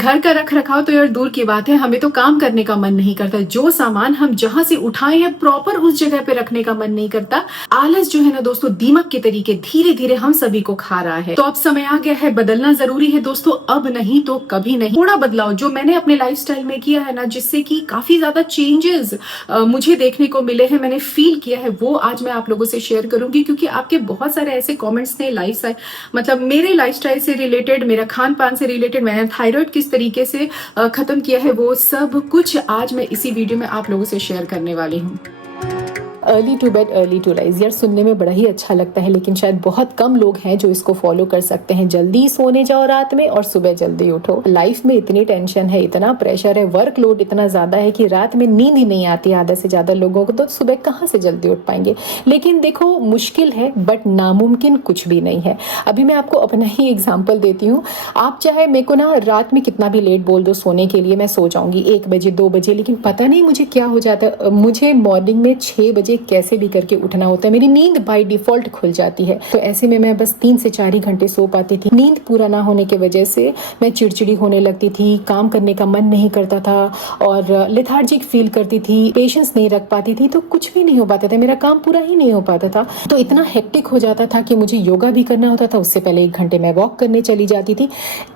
घर का रख रखाव तो यार दूर की बात है, हमें तो काम करने का मन नहीं करता। जो सामान हम जहां से उठाए हैं प्रॉपर उस जगह पे रखने का मन नहीं करता। आलस जो है ना दोस्तों, दीमक के तरीके धीरे धीरे हम सभी को खा रहा है। तो अब समय आ गया है, बदलना जरूरी है दोस्तों, अब नहीं तो कभी नहीं। थोड़ा बदलाव जो मैंने अपने लाइफस्टाइल में किया है ना, जिससे कि काफी ज्यादा चेंजेस मुझे देखने को मिले हैं, मैंने फील किया है, वो आज मैं आप लोगों से शेयर करूंगी। क्योंकि आपके बहुत सारे ऐसे कॉमेंट्स ने मतलब मेरे लाइफस्टाइल से रिलेटेड, मेरा खान पान से रिलेटेड, मैंने थायराइड किस तरीके से खत्म किया है, वो सब कुछ आज मैं इसी वीडियो में आप लोगों से शेयर करने वाली हूँ। Early to bed early to rise, यार सुनने में बड़ा ही अच्छा लगता है, लेकिन शायद बहुत कम लोग हैं जो इसको फॉलो कर सकते हैं। जल्दी सोने जाओ रात में और सुबह जल्दी उठो। लाइफ में इतनी टेंशन है, इतना प्रेशर है, वर्कलोड इतना ज्यादा है कि रात में नींद ही नहीं आती आधा से ज्यादा लोगों को, तो सुबह कहाँ से जल्दी उठ पाएंगे। लेकिन देखो, मुश्किल है बट नामुमकिन कुछ भी नहीं है। अभी मैं आपको अपना ही एग्जाम्पल देती हूँ। आप चाहे मेरे को ना रात में कितना भी लेट बोल दो सोने के लिए, मैं सो जाऊंगी 1 बजे 2 बजे, लेकिन पता नहीं मुझे क्या हो जाता है, मुझे मॉर्निंग में 6 बजे कैसे भी करके उठना होता है। मेरी नींद बाय डिफॉल्ट खुल जाती है। तो ऐसे में मैं बस 3 से 4 ही घंटे सो पाती थी। नींद पूरा ना होने की वजह से मैं चिड़चिड़ी होने लगती थी, काम करने का मन नहीं करता था और लेथार्जिक फील करती थी, पेशेंस नहीं रख पाती थी, तो कुछ भी नहीं हो पाता था, मेरा काम पूरा ही नहीं हो पाता था। तो इतना हेक्टिक हो जाता था कि मुझे योगा भी करना होता था, उससे पहले 1 घंटे मैं वॉक करने चली जाती थी।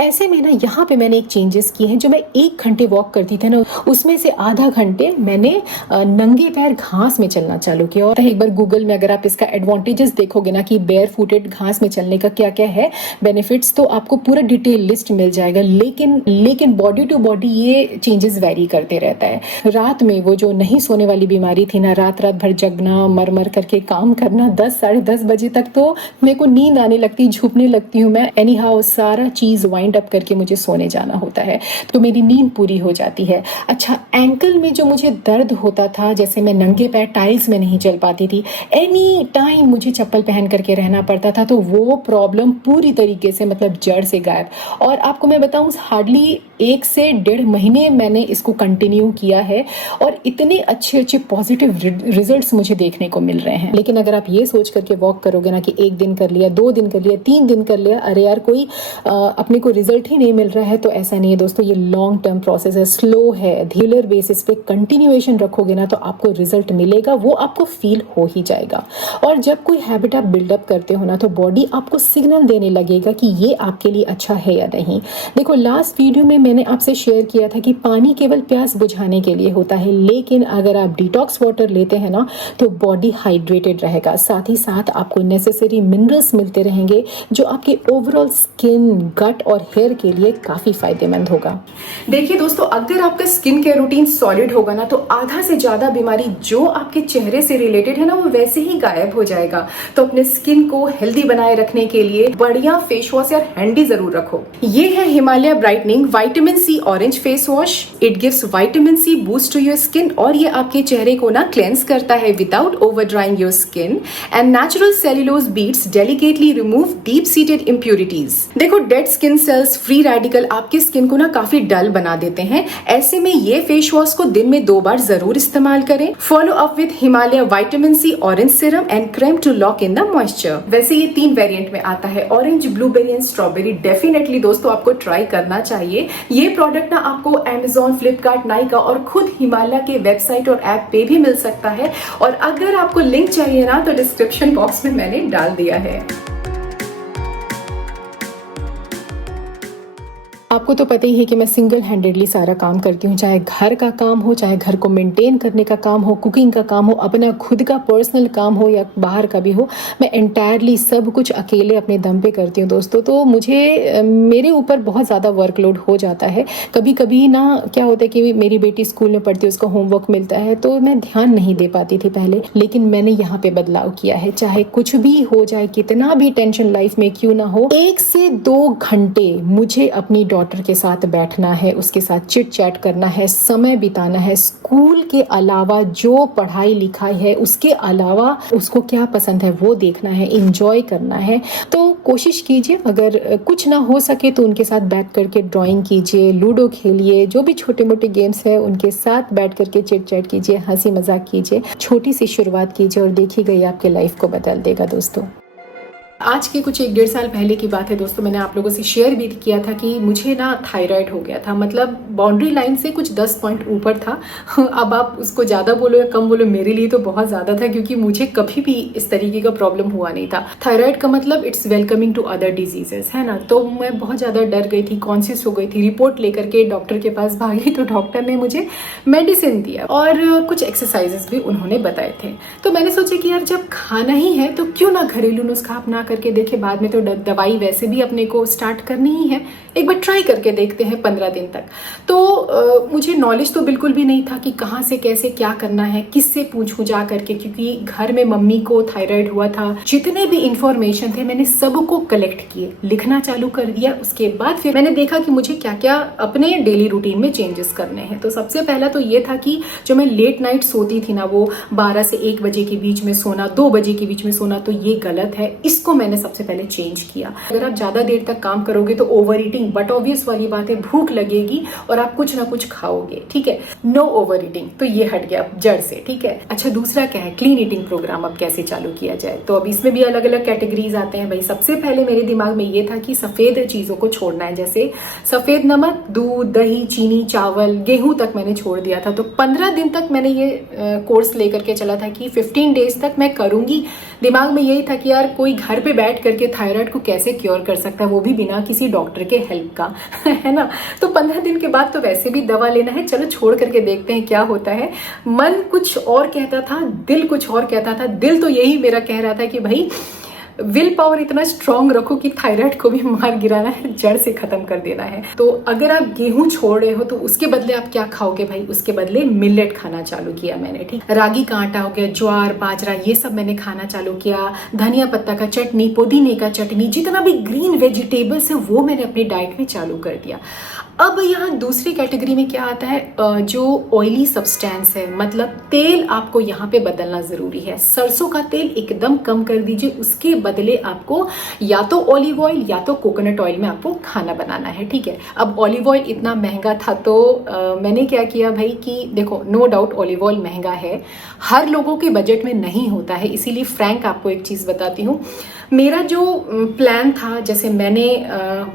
ऐसे में ना यहाँ पे मैंने एक चेंजेस किए हैं। जो मैं 1 घंटे वॉक करती थी ना, उसमें से आधा घंटे मैंने नंगे पैर घास में चलना चालू किया। और एक बार गूगल में अगर आप इसका एडवांटेजेस देखोगे ना कि बेयर फुटेड घास में चलने का क्या क्या है बेनिफिट्स, तो आपको पूरा डिटेल लिस्ट मिल जाएगा। लेकिन बॉडी टू बॉडी ये चेंजेस वेरी करते रहता है। रात में वो जो नहीं सोने वाली बीमारी थी ना, रात भर जगना, मर करके काम करना, 10 साढ़े 10 बजे तक तो मेरे को नींद आने लगती, झुकने लगती हूँ मैं। एनी हाउ सारा चीज वाइंड अप करके मुझे सोने जाना होता है, तो मेरी नींद पूरी हो जाती है। अच्छा, एंकल में जो मुझे दर्द होता था, जैसे मैं नंगे पैर टाइल्स में नहीं चल पाती थी, एनी टाइम मुझे चप्पल पहन करके रहना पड़ता था, तो वो प्रॉब्लम पूरी तरीके से मतलब जड़ से गायब। और आपको मैं बताऊं, हार्डली 1 से 1.5 महीने मैंने इसको कंटिन्यू किया है और इतने अच्छे पॉजिटिव रिजल्ट्स मुझे देखने को मिल रहे हैं। लेकिन अगर आप ये सोच करके वॉक करोगे ना कि 1 दिन कर लिया, 2 दिन कर लिया, 3 दिन कर लिया, अरे यार कोई अपने को रिजल्ट ही नहीं मिल रहा है, तो ऐसा नहीं है दोस्तों। ये लॉन्ग टर्म प्रोसेस है, स्लो है, रेगुलर बेसिस पे कंटिन्यूएशन रखोगे ना तो आपको रिजल्ट मिलेगा, वो आपको फील हो ही जाएगा। और जब कोई हैबिट आप बिल्डअप करते हो ना, तो बॉडी आपको सिग्नल देने लगेगा कि ये आपके लिए अच्छा है या नहीं। देखो, लास्ट वीडियो में मैंने आपसे शेयर किया था कि पानी केवल प्यास बुझाने के लिए होता है, लेकिन अगर आप डिटॉक्स वाटर लेते हैं ना तो बॉडी हाइड्रेटेड रहेगा, साथ ही साथ आपको नेसेसरी मिनरल्स मिलते रहेंगे जो आपके ओवरऑल स्किन, गट और हेयर के लिए काफी फायदेमंद होगा। देखिए दोस्तों, अगर आपका स्किन केयर रूटीन सॉलिड होगा ना, तो आधा से ज्यादा बीमारी जो आपके चेहरे से रिलेटेड है ना, वो वैसे ही गायब हो जाएगा। तो अपने स्किन को हेल्दी बनाए रखने के लिए बढ़िया फेस वॉश यार हैंडी जरूर रखो। ये है Himalaya brightening vitamin C orange face wash. It gives vitamin C boost to your skin और ये आपके चेहरे को ना क्लेंस करता है without over drying your skin. And natural cellulose beads delicately remove deep seated impurities. देखो, dead skin cells, free radical आपकी स्किन को ना काफी डल बना देते हैं। ऐसे में ये फेस वॉश को दिन में 2 बार जरूर इस्तेमाल करें। Follow up with Himalaya vitamin C orange serum and cream to lock in the moisture. वैसे ये 3 वेरिएंट में आता है, orange, blueberry and strawberry. Definitely दोस्तों आपको ट्राई करना चाहिए। ये प्रोडक्ट ना आपको अमेजॉन, फ्लिपकार्ट, नाइका और खुद हिमालय के वेबसाइट और ऐप पे भी मिल सकता है। और अगर आपको लिंक चाहिए ना तो डिस्क्रिप्शन बॉक्स में मैंने डाल दिया है। आपको तो पता ही है कि मैं सिंगल हैंडेडली सारा काम करती हूँ, चाहे घर का काम हो, चाहे घर को मेंटेन करने का काम हो, कुकिंग का काम हो, अपना खुद का पर्सनल काम हो या बाहर का भी हो, मैं एंटायरली सब कुछ अकेले अपने दम पे करती हूँ दोस्तों। तो मुझे मेरे ऊपर बहुत ज़्यादा वर्कलोड हो जाता है। कभी कभी ना क्या होता है कि मेरी बेटी स्कूल में पढ़ती है, उसका होमवर्क मिलता है, तो मैं ध्यान नहीं दे पाती थी पहले, लेकिन मैंने यहाँ पे बदलाव किया है। चाहे कुछ भी हो जाए, कितना भी टेंशन लाइफ में क्यों ना हो, 1 से 2 घंटे मुझे अपनी डॉटर के साथ बैठना है, उसके साथ चिट चैट करना है, समय बिताना है। स्कूल के अलावा जो पढ़ाई लिखाई है, उसके अलावा उसको क्या पसंद है वो देखना है, एंजॉय करना है। तो कोशिश कीजिए, अगर कुछ ना हो सके तो उनके साथ बैठ करके ड्राइंग कीजिए, लूडो खेलिए, जो भी छोटे मोटे गेम्स है उनके साथ बैठ करके चिट चैट कीजिए, हंसी मजाक कीजिए। छोटी सी शुरुआत कीजिए और देखिए गई आपके लाइफ को बदल देगा दोस्तों। आज के कुछ 1-1.5 साल पहले की बात है दोस्तों, मैंने आप लोगों से शेयर भी किया था कि मुझे ना थायराइड हो गया था, मतलब बाउंड्री लाइन से कुछ 10 पॉइंट ऊपर था। अब आप उसको ज़्यादा बोलो या कम बोलो, मेरे लिए तो बहुत ज़्यादा था, क्योंकि मुझे कभी भी इस तरीके का प्रॉब्लम हुआ नहीं था। थायराइड का मतलब it's welcoming to other diseases, है ना। तो मैं बहुत ज़्यादा डर गई थी, कॉन्शियस हो गई थी, रिपोर्ट लेकर के डॉक्टर के पास भागी। तो डॉक्टर ने मुझे मेडिसिन दिया और कुछ एक्सरसाइजेस भी उन्होंने बताए थे। तो मैंने सोचा कि यार जब खाना ही है तो क्यों ना घरेलू नुस्खा अपना करके देखे, बाद में तो दवाई वैसे भी अपने को स्टार्ट करनी ही है, एक बार ट्राई करके देखते हैं 15 दिन तक। तो मुझे नॉलेज तो बिल्कुल भी नहीं था कि कहाँ से कैसे क्या करना है, किससे पूछूं जा करके, क्योंकि घर में मम्मी को थायराइड हुआ था। जितने भी इंफॉर्मेशन थे मैंने सबको कलेक्ट किए, लिखना चालू कर दिया। उसके बाद फिर मैंने देखा कि मुझे क्या क्या अपने डेली रूटीन में चेंजेस करने हैं। तो सबसे पहला तो ये था कि जो मैं लेट नाइट सोती थी ना, वो 12 से 1 बजे के बीच में सोना, 2 बजे के बीच में सोना, तो ये गलत है। इसको मैंने सबसे पहले चेंज किया। अगर आप ज्यादा देर तक काम करोगे तो ओवर ईटिंग, बट ऑब्वियस वाली बात है, भूख लगेगी और आप कुछ ना कुछ खाओगे, ठीक है। नो ओवर ईटिंग, तो ये हट गया जड़ से, ठीक है। अच्छा, दूसरा क्या है, क्लीन ईटिंग प्रोग्राम अब कैसे चालू किया जाए। तो अब इसमें भी अलग अलग कैटेगरीज आते हैं भाई। सबसे पहले मेरे दिमाग में ये था कि सफेद चीजों को छोड़ना है, जैसे सफेद नमक, दूध, दही, चीनी, चावल, गेहूं तक मैंने छोड़ दिया था। तो 15 दिन तक मैंने ये कोर्स लेकर के चला था कि 15 डेज तक मैं करूंगी। दिमाग में यही था कि यार कोई घर पे बैठ करके थायराइड को कैसे क्योर कर सकता है, वो भी बिना किसी डॉक्टर के हेल्प का है ना। तो 15 दिन के बाद तो वैसे भी दवा लेना है, चलो छोड़ करके देखते हैं क्या होता है। मन कुछ और कहता था, दिल कुछ और कहता था। दिल तो यही मेरा कह रहा था कि भाई विल पावर इतना स्ट्रांग रखो कि थायराइड को भी मार गिराना है, जड़ से खत्म कर देना है। तो अगर आप गेहूं छोड़ रहे हो तो उसके बदले आप क्या खाओगे भाई, उसके बदले मिलेट खाना चालू किया मैंने, ठीक। रागी का आटा हो गया, ज्वार, बाजरा, ये सब मैंने खाना चालू किया। धनिया पत्ता का चटनी, पुदीने का चटनी, जितना भी ग्रीन वेजिटेबल्स है वो मैंने अपनी डाइट में चालू कर दिया। अब यहाँ दूसरी कैटेगरी में क्या आता है, जो ऑयली सब्सटेंस है, मतलब तेल आपको यहाँ पे बदलना जरूरी है। सरसों का तेल एकदम कम कर दीजिए, उसके बदले आपको या तो ऑलिव ऑयल या तो कोकोनट ऑयल में आपको खाना बनाना है, ठीक है। अब ऑलिव ऑयल इतना महंगा था तो मैंने क्या किया भाई कि देखो, नो डाउट ऑलिव ऑयल महंगा है, हर लोगों के बजट में नहीं होता है। इसीलिए फ्रैंक आपको एक चीज बताती हूँ, मेरा जो प्लान था, जैसे मैंने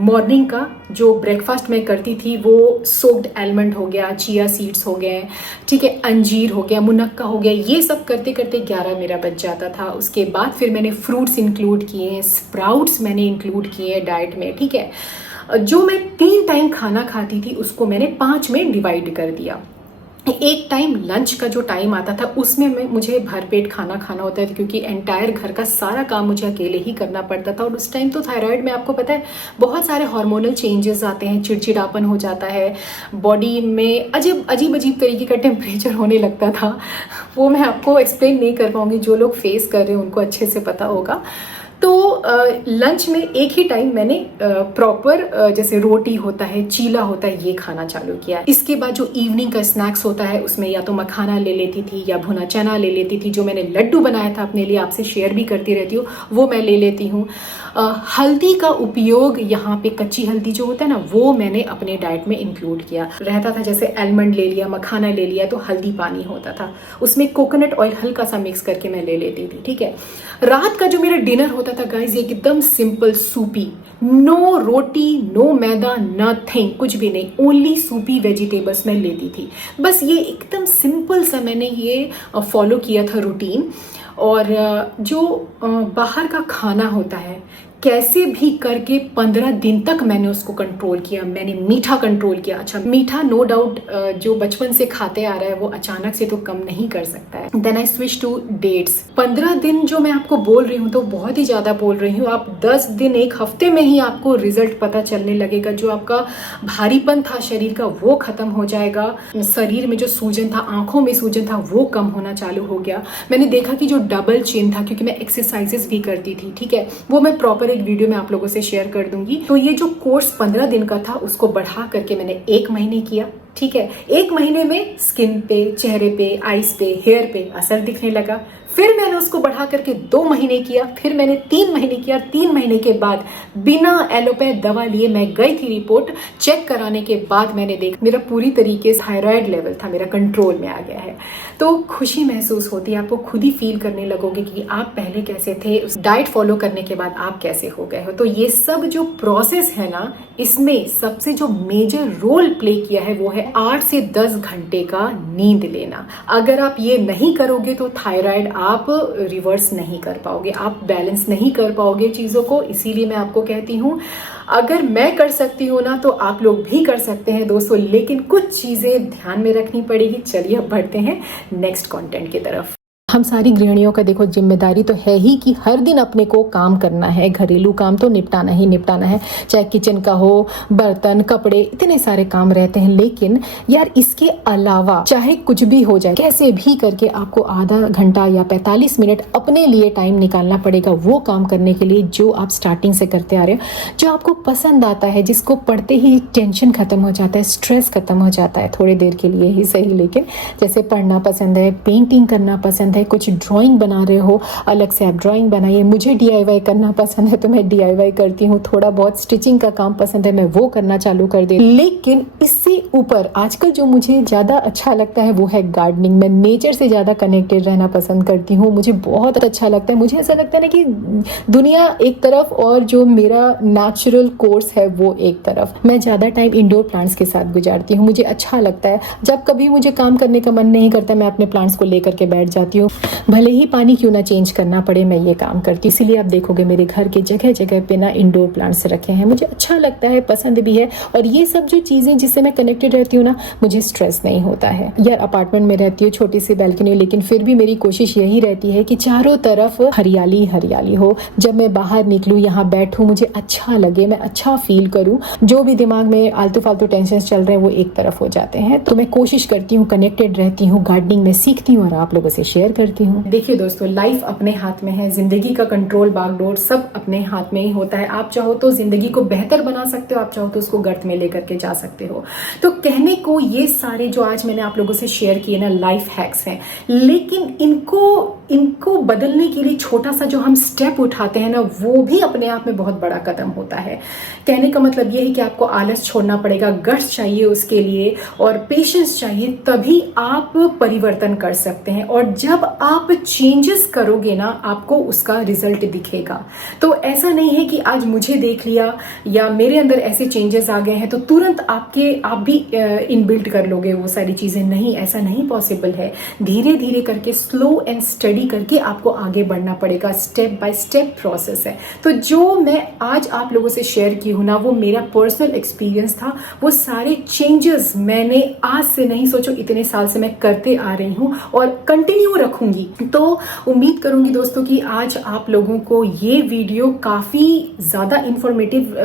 मॉर्निंग का जो ब्रेकफास्ट मैं करती थी वो सोक्ड आलमंड हो गया, चिया सीड्स हो गए, ठीक है, अंजीर हो गया, मुनक्का हो गया, ये सब करते करते 11 मेरा बच जाता था। उसके बाद फिर मैंने फ्रूट्स इंक्लूड किए, स्प्राउट्स मैंने इंक्लूड किए डाइट में, ठीक है। जो मैं 3 टाइम खाना खाती थी उसको मैंने 5 में डिवाइड कर दिया। एक टाइम लंच का जो टाइम आता था उसमें मुझे भरपेट खाना खाना होता है, क्योंकि एंटायर घर का सारा काम मुझे अकेले ही करना पड़ता था। और उस टाइम तो थायराइड में आपको पता है बहुत सारे हार्मोनल चेंजेस आते हैं, चिड़चिड़ापन हो जाता है, बॉडी में अजीब अजीब तरीके का टेम्परेचर होने लगता था। वो मैं आपको एक्सप्लेन नहीं कर पाऊंगी, जो लोग फेस कर रहे हैं उनको अच्छे से पता होगा। तो लंच में एक ही टाइम मैंने प्रॉपर जैसे रोटी होता है, चीला होता है, ये खाना चालू किया। इसके बाद जो इवनिंग का स्नैक्स होता है उसमें या तो मखाना ले लेती थी या भुना चना ले लेती थी। जो मैंने लड्डू बनाया था अपने लिए, आपसे शेयर भी करती रहती हूँ, वो मैं ले लेती हूँ। हल्दी का उपयोग यहाँ पे, कच्ची हल्दी जो होता है ना, वो मैंने अपने डाइट में इंक्लूड किया रहता था। जैसे आलमंड ले लिया, मखाना ले लिया, तो हल्दी पानी होता था, उसमें कोकोनट ऑयल हल्का सा मिक्स करके मैं ले लेती थी, ठीक है। रात का जो मेरा डिनर होता था गाइस, एकदम सिंपल सूपी, नो रोटी, नो मैदा, नथिंग, कुछ भी नहीं, ओनली सूपी वेजिटेबल्स मैं लेती थी। बस ये एकदम सिंपल सा मैंने ये फॉलो किया था रूटीन। और जो बाहर का खाना होता है, कैसे भी करके 15 दिन तक मैंने उसको कंट्रोल किया। मैंने मीठा कंट्रोल किया। अच्छा, मीठा नो डाउट जो बचपन से खाते आ रहा है वो अचानक से तो कम नहीं कर सकता है। Then I switch to dates. 15 दिन जो मैं आपको बोल रही हूँ तो बहुत ही ज्यादा बोल रही हूँ। आप 10 दिन, 1 हफ्ते में ही आपको रिजल्ट पता चलने लगेगा। जो आपका भारीपन था शरीर का वो खत्म हो जाएगा। शरीर में जो सूजन था, आंखों में सूजन था, वो कम होना चालू हो गया। मैंने देखा कि जो डबल चिन था, क्योंकि मैं एक्सरसाइजेस भी करती थी, ठीक है, वो मैं प्रॉपर एक वीडियो में आप लोगों से शेयर कर दूंगी। तो ये जो कोर्स 15 दिन का था उसको बढ़ा करके मैंने 1 महीने किया, ठीक है। 1 महीने में स्किन पे, चेहरे पे, आईज पे, हेयर पे असर दिखने लगा। फिर मैंने उसको बढ़ा करके 2 महीने किया, फिर मैंने 3 महीने किया। 3 महीने के बाद बिना एलोपैथ दवा लिए मैं गई थी रिपोर्ट चेक कराने के बाद मैंने देखा मेरा पूरी तरीके से थायराइड लेवल था, मेरा कंट्रोल में आ गया है। तो खुशी महसूस होती है, आपको खुद ही फील करने लगोगे कि आप पहले कैसे थे, उस डाइट फॉलो करने के बाद आप कैसे हो गए हो। तो ये सब जो प्रोसेस है ना, इसमें सबसे जो मेजर रोल प्ले किया है वो है 8 से 10 घंटे का नींद लेना। अगर आप ये नहीं करोगे तो थायराइड आप रिवर्स नहीं कर पाओगे, आप बैलेंस नहीं कर पाओगे चीजों को। इसीलिए मैं आपको कहती हूँ, अगर मैं कर सकती हूँ ना तो आप लोग भी कर सकते हैं दोस्तों, लेकिन कुछ चीजें ध्यान में रखनी पड़ेगी। चलिए अब बढ़ते हैं नेक्स्ट कंटेंट की तरफ। हम सारी गृहिणियों का देखो जिम्मेदारी तो है ही कि हर दिन अपने को काम करना है, घरेलू काम तो निपटाना ही निपटाना है, चाहे किचन का हो, बर्तन, कपड़े, इतने सारे काम रहते हैं। लेकिन यार इसके अलावा चाहे कुछ भी हो जाए, कैसे भी करके आपको आधा घंटा या 45 मिनट अपने लिए टाइम निकालना पड़ेगा, वो काम करने के लिए जो आप स्टार्टिंग से करते आ रहे हो, जो आपको पसंद आता है, जिसको पढ़ते ही टेंशन खत्म हो जाता है, स्ट्रेस खत्म हो जाता है, थोड़ी देर के लिए ही सही। लेकिन जैसे पढ़ना पसंद है, पेंटिंग करना पसंद है, कुछ ड्राइंग बना रहे हो, अलग से आप ड्राइंग बनाइए। मुझे DIY करना पसंद है तो मैं DIY करती हूँ, थोड़ा बहुत स्टिचिंग का काम पसंद है, मैं वो करना चालू कर दे। लेकिन इससे ऊपर आजकल जो मुझे ज्यादा अच्छा लगता है वो है गार्डनिंग। मैं नेचर से ज्यादा कनेक्टेड रहना पसंद करती हूँ, मुझे बहुत अच्छा लगता है। मुझे ऐसा लगता है ना कि दुनिया एक तरफ और जो मेरा नेचुरल कोर्स है वो एक तरफ। मैं ज्यादा टाइम इंडोर प्लांट्स के साथ गुजारती हूँ, मुझे अच्छा लगता है। जब कभी मुझे काम करने का मन नहीं करता, मैं अपने प्लांट्स को लेकर के बैठ जाती हूँ, भले ही पानी क्यों ना चेंज करना पड़े, मैं ये काम करती हूँ। इसीलिए आप देखोगे मेरे घर के जगह जगह पे ना इंडोर प्लांट्स रखे हैं, मुझे अच्छा लगता है, पसंद भी है। और ये सब जो चीजें जिससे मैं कनेक्टेड रहती हूँ ना, मुझे स्ट्रेस नहीं होता है। यार अपार्टमेंट में रहती हूँ, छोटी सी बैल्कनी, लेकिन फिर भी मेरी कोशिश यही रहती है कि चारों तरफ हरियाली हरियाली हो। जब मैं बाहर निकलूँ, यहाँ बैठूँ, मुझे अच्छा लगे, मैं अच्छा फील करूँ, जो भी दिमाग में आलतू फालतू टेंशन चल रहे हैं वो एक तरफ हो जाते हैं। तो मैं कोशिश करती हूँ, कनेक्टेड रहती हूँ, गार्डनिंग में सीखती हूँ और आप लोगों से शेयर करती हूँ। देखिए दोस्तों, लाइफ अपने हाथ में है, जिंदगी का कंट्रोल, बागडोर सब अपने हाथ में ही होता है। आप चाहो तो जिंदगी को बेहतर बना सकते हो, आप चाहो तो उसको गर्त में लेकर के जा सकते हो। तो कहने को ये सारे जो आज मैंने आप लोगों से शेयर किए ना लाइफ हैक्स हैं, लेकिन इनको बदलने के लिए छोटा सा जो हम स्टेप उठाते हैं ना, वो भी अपने आप में बहुत बड़ा कदम होता है। कहने का मतलब ये है कि आपको आलस छोड़ना पड़ेगा, गट्स चाहिए उसके लिए और पेशेंस चाहिए, तभी आप परिवर्तन कर सकते हैं। और जब आप चेंजेस करोगे ना, आपको उसका रिजल्ट दिखेगा। तो ऐसा नहीं है कि आज मुझे देख लिया या मेरे अंदर ऐसे चेंजेस आ गए हैं तो तुरंत आप भी इनबिल्ट कर लोगे वो सारी चीजें। नहीं, ऐसा नहीं पॉसिबल है। धीरे धीरे करके, स्लो एंड स्टडी करके आपको आगे बढ़ना पड़ेगा, स्टेप बाय स्टेप प्रोसेस है। तो जो मैं आज आप लोगों से शेयर की हूं ना, वो मेरा पर्सनल एक्सपीरियंस था। वो सारे चेंजेस मैंने आज से नहीं, सोचो इतने साल से मैं करते आ रही हूं और कंटिन्यू रखूंगी। तो उम्मीद करूंगी दोस्तों कि आज आप लोगों को ये वीडियो काफी ज्यादा इंफॉर्मेटिव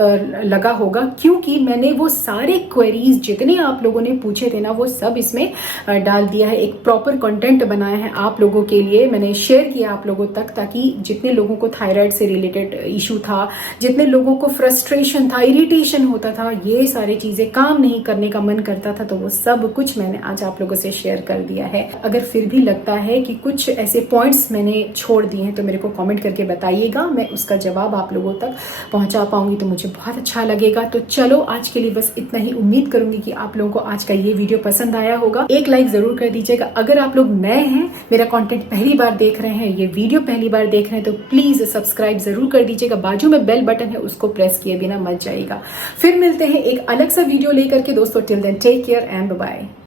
लगा होगा, क्योंकि मैंने वो सारे क्वेरीज जितने आप लोगों ने पूछे थे ना, वो सब इसमें डाल दिया है। एक प्रॉपर कंटेंट बनाया है आप लोगों के लिए, मैंने शेयर किया आप लोगों तक, ताकि जितने लोगों को थायराइड से रिलेटेड इशू था, जितने लोगों को फ्रस्ट्रेशन था, इरिटेशन होता था, ये सारी चीजें, काम नहीं करने का मन करता था, तो वो सब कुछ मैंने आज आप लोगों से शेयर कर दिया है। अगर फिर भी लगता है कि कुछ ऐसे पॉइंट्स मैंने छोड़ दिए हैं तो मेरे को कमेंट करके बताइएगा, मैं उसका जवाब आप लोगों तक पहुंचा पाऊंगी तो मुझे बहुत अच्छा लगेगा। तो चलो आज के लिए बस इतना ही। उम्मीद करूंगी कि आप लोगों को आज का ये वीडियो पसंद आया होगा। एक लाइक जरूर कर दीजिएगा। अगर आप लोग नए हैं, मेरा कंटेंट पहली बार देख रहे हैं, ये वीडियो पहली बार देख रहे हैं, तो प्लीज सब्सक्राइब जरूर कर दीजिएगा। बाजू में बेल बटन है, उसको प्रेस किए बिना मत जाइएगा। फिर मिलते हैं एक अलग सा वीडियो लेकर के दोस्तों। Till then take care and bye.